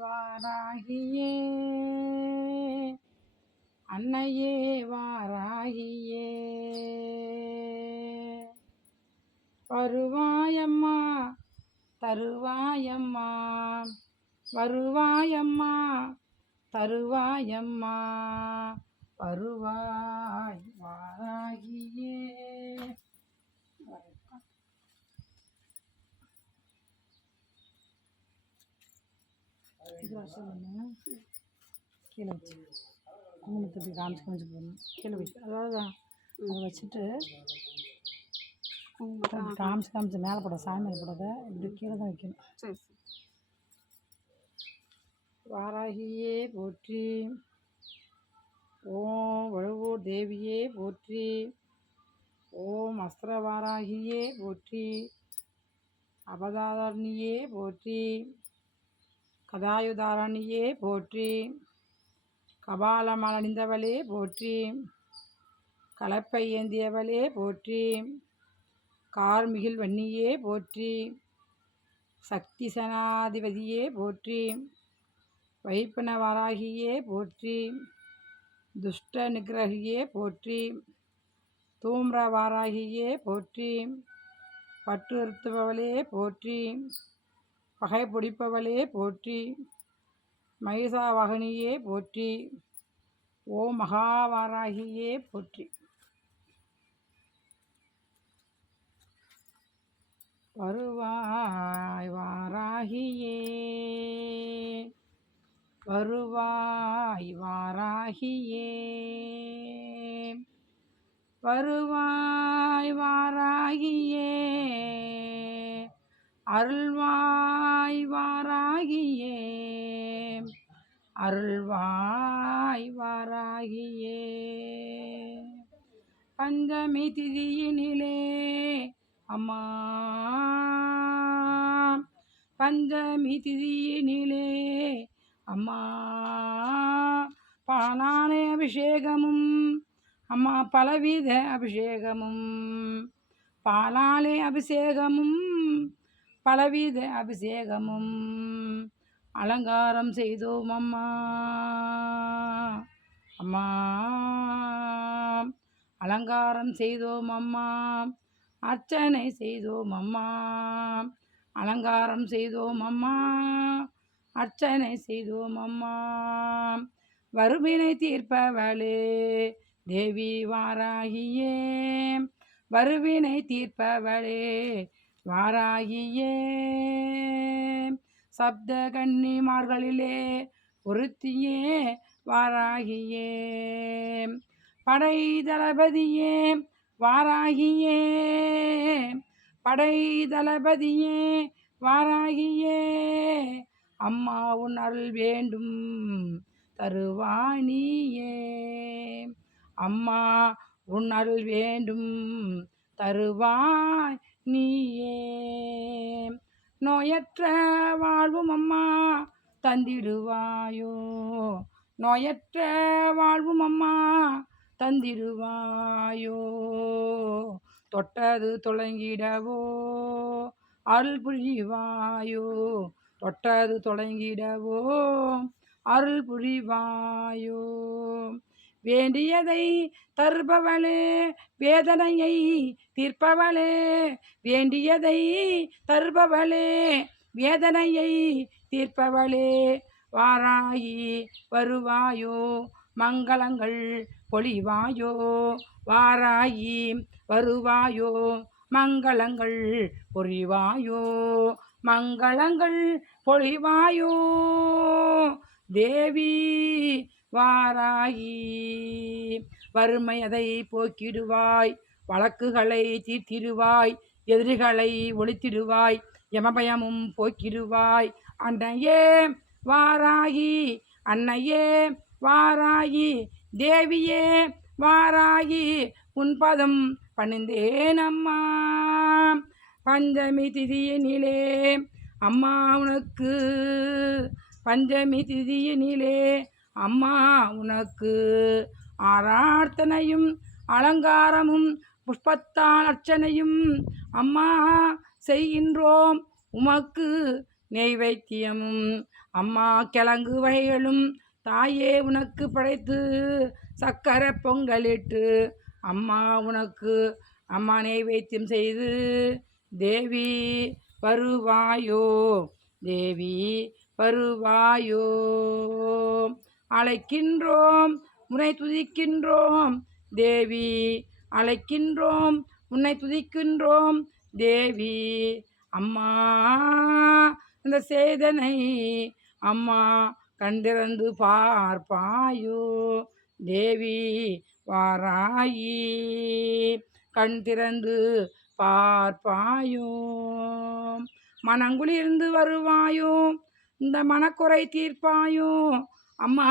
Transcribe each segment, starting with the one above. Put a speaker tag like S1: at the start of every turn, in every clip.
S1: வாராகியே. அன்னையே வாராகியே. வருவாயம்மா தருவாயம்மா. வருவாயம்மா தருவாயம்மா. வருவாய் வாராகியே. கீழே வச்சு. குங்குமத்தை காமிச்சு காமிச்சு போடணும். கீழே வச்சு. அதாவது அதை வச்சுட்டு காமிச்சு காமிச்சு மேலே போட சாமி மேலே போடாத. இப்படி கீழே தான் வைக்கணும்.
S2: சரி
S1: வாராகியே போற்றி. ஓம் வழுவூர் தேவியே போற்றி. ஓம் அஸ்திரவாராகியே போற்றி. அபதாரணியே போற்றி. கதாயுதாரணியே போற்றி. கபாலம் அணிந்தவளே போற்றி. கலப்பை ஏந்தியவளே போற்றி. கார்மிகில் வன்னியே போற்றி. சக்தி சனாதிபதியே போற்றி. வைப்பனவராகியே போற்றி. துஷ்ட நிகிரகியே போற்றி. தூம்ரவாராகியே போற்றி. பற்று போற்றி. பகை பிடிப்பவளே போற்றி. மகிஷாவாகினியே போற்றி. ஓ மகாவாராகியே போற்றி. வருவாய் வாராகியே. வருவாய் வாராகியே. வருவாய் அருள்வாய்வாராகியே. அருள்வாய்வாராகியே. பஞ்சமி திதியினிலே அம்மா. பஞ்சமி திதியினிலே அம்மா. பாலானை அபிஷேகமும் அம்மா பலவித அபிஷேகமும் பாலாலே அபிஷேகமும் பலவித அபிஷேகமும் அலங்காரம் செய்தோம் அம்மா. அம்மா. அலங்காரம் செய்தோம் அம்மா. அர்ச்சனை செய்தோம் அம்மா. அலங்காரம் செய்தோம் அம்மா. அர்ச்சனை செய்தோம் அம்மா. வறுமையினை தீர்ப்பவளே தேவி வாராகியே. வருவினை தீர்ப்பவளே வாராகியே. சப்த கன்னிமார்களிலே ஒருத்தியே வாராகியே. படை தளபதியே வாராகியே. படை தளபதியே வாராகியே. அம்மா உன் அருள் வேண்டும் தருவாய் அம்மா உன் அருள் வேண்டும் தருவாய் நீயே நோயற்ற வாழ்வும் அம்மா தந்திடுவாயோ. நோயற்ற வாழ்வும் அம்மா தந்திடுவாயோ. தொட்டது தொலைங்கிடவோ. அருள் புரிவாயோ. தொட்டது தொலைங்கிடவோ. அருள் புரிவாயோ. வேண்டியதை தருபவளே வேதனையை தீர்ப்பவளே வேண்டியதை தருபவளே வேதனையை தீர்ப்பவளே. வாராயி வருவாயோ மங்களங்கள் பொழிவாயோ வாராயி வருவாயோ மங்களங்கள் பொழிவாயோ மங்களங்கள் பொழிவாயோ. தேவி வாராயி. வறுமை அதை போக்கிடுவாய் வழக்குகளை தீர்த்திடுவாய் எதிரிகளை ஒழித்திடுவாய் யமபயமும் போக்கிடுவாய். அன்னையே வாராயி அன்னையே வாராயி தேவியே வாராயி உன்பதம் பணிந்தேன் அம்மா. பஞ்சமி திதியினிலே அம்மா உனக்கு பஞ்சமி திதியினிலே அம்மா உனக்கு ஆரார்த்தனையும் அலங்காரமும் புஷ்பத்தால் அர்ச்சனையும் அம்மா செய்கின்றோம். உமக்கு நெய்வைத்தியமும் அம்மா கிழங்கு வகைகளும் தாயே உனக்கு படைத்து சக்கரை பொங்கலிட்டு அம்மா உனக்கு அம்மா நெய்வைத்தியம் செய்து தேவி வருவாயோ தேவி வருவாயோ. அழைக்கின்றோம். உன்னை துதிக்கின்றோம். தேவி அழைக்கின்றோம். உன்னை துதிக்கின்றோம். தேவி அம்மா இந்த சேதனை அம்மா கண்டிறந்து பார்ப்பாயோ? தேவி வாராயி கண் திறந்து பார்ப்பாயோ? மனங்குளிர்ந்து வருவாயோ? இந்த மனக்குறை தீர்ப்பாயோ? அம்மா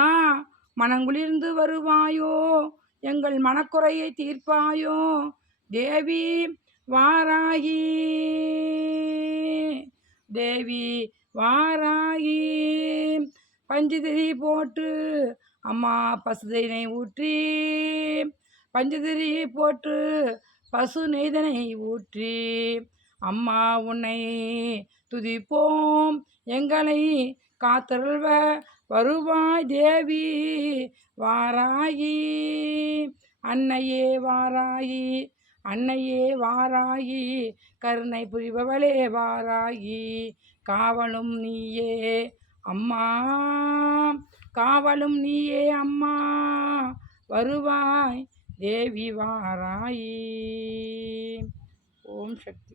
S1: மனங்குளிர்ந்து வருவாயோ? எங்கள் மனக்குறையை தீர்ப்பாயோ? தேவி வாராகி. தேவி வாராகி. பஞ்சுதிரி போட்டு அம்மா பசுதினை ஊற்றி. பஞ்சுதிரி போட்டு பசு நெய்தனை ஊற்றி. அம்மா உன்னை துதிப்போம். எங்களை காத்தருள்வ. வருவாய் தேவி வாராயி. அன்னையே வாராயி அன்னையே வாராயி. கருணை புரிபவளே வாராயி. காவலும் நீயே அம்மா. காவலும் நீயே அம்மா. வருவாய் தேவி வாராயி. ஓம் சக்தி.